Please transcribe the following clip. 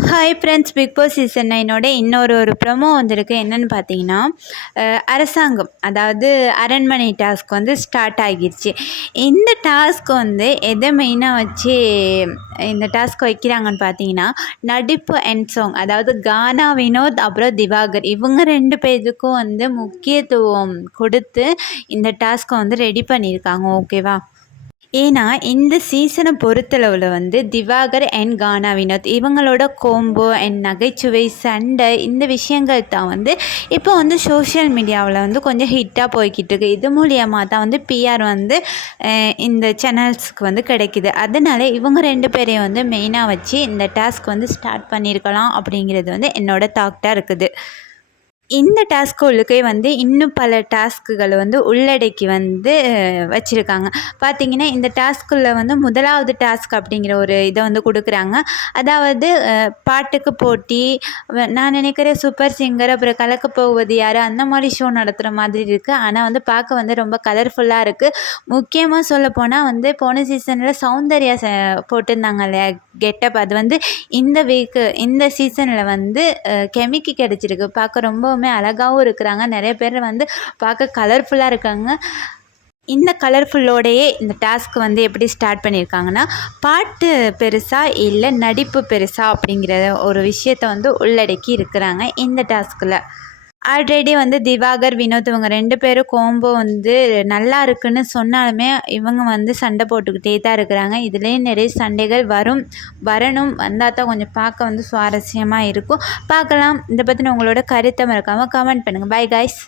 Hi friends big boss season நைனோட இன்னொரு ஒரு promo வந்திருக்கு. என்னென்னு பார்த்தீங்கன்னா அரசாங்கம் அதாவது அரண்மனை டாஸ்க் வந்து ஸ்டார்ட் ஆகிருச்சு. இந்த டாஸ்க் வந்து எதை மெயினாக வச்சு இந்த டாஸ்க் வைக்கிறாங்கன்னு பார்த்தீங்கன்னா நடிப்பு அண்ட் சாங் அதாவது கானா வினோத் அப்புறம் திவாகர். இவங்க ரெண்டு பேருக்கும் வந்து முக்கியத்துவம் கொடுத்து இந்த டாஸ்க்கை வந்து ரெடி பண்ணியிருக்காங்க. ஓகேவா ஏன்னா இந்த சீசனை பொறுத்தளவில் வந்து திவாகர் அண்ட் கானா வினோத் இவங்களோட கோம்போ அண்ட் நகைச்சுவை சண்டை இந்த விஷயங்கள் தான் வந்து இப்போ வந்து சோஷியல் மீடியாவில் வந்து கொஞ்சம் ஹிட்டாக போய்கிட்டு இருக்கு இது மூலியமாக தான் வந்து பிஆர் வந்து இந்த சேனல்ஸ்க்கு வந்து கிடைக்குது. அதனால இவங்க ரெண்டு பேரையும் வந்து மெயினாக வச்சு இந்த டாஸ்க் வந்து ஸ்டார்ட் பண்ணியிருக்கலாம் அப்படிங்கிறது வந்து என்னோடய தாக்டாக இருக்குது. இந்த டாஸ்க்குள்ளுக்கே வந்து இன்னும் பல டாஸ்க்குகளை வந்து உள்ளடக்கி வந்து வச்சுருக்காங்க. பார்த்தீங்கன்னா இந்த டாஸ்க்குள்ளே வந்து முதலாவது டாஸ்க் அப்படிங்கிற ஒரு இதை வந்து கொடுக்குறாங்க. அதாவது பாட்டுக்கு போட்டி வ- நான் நினைக்கிறேன் சூப்பர் சிங்கர் அப்புறம் கலக்க போவது யார் அந்த மாதிரி ஷோ நடத்துகிற மாதிரி இருக்குது ஆனால் வந்து பார்க்க வந்து ரொம்ப கலர்ஃபுல்லாக இருக்குது முக்கியமாக சொல்ல போனால் வந்து போன சீசனில் சௌந்தர்யா ச போட்டிருந்தாங்க இல்லையா கெட்டப் அது வந்து இந்த வீக்கு இந்த சீசனில் வந்து கெமிக்கு கிடச்சிருக்கு. பார்க்க ரொம்பவுமே அழகாகவும் இருக்கிறாங்க. நிறைய பேர் வந்து பார்க்க கலர்ஃபுல்லாக இருக்காங்க. இந்த கலர்ஃபுல்லோடையே இந்த டாஸ்க் வந்து எப்படி ஸ்டார்ட் பண்ணியிருக்காங்கன்னா பாட்டு பெருசாக இல்லை நடிப்பு பெருசாக அப்படிங்கிற ஒரு விஷயத்தை வந்து உள்ளடக்கி இருக்கிறாங்க இந்த டாஸ்கில் ஆல்ரெடி வந்து திவாகர் வினோத் இவங்க ரெண்டு பேரும் கோம்போ வந்து நல்லா இருக்குன்னு சொன்னாலுமே இவங்க வந்து சண்டை போட்டுக்கிட்டே தான் இருக்கிறாங்க. இதுலேயும் நிறைய சண்டைகள் வரும். வரணும். வந்தால் தான் கொஞ்சம் பார்க்க வந்து சுவாரஸ்யமாக இருக்கும். பார்க்கலாம். இதை பற்றின உங்களோட கருத்தை மறக்காமல் கமெண்ட் பண்ணுங்கள் பை காய்ஸ்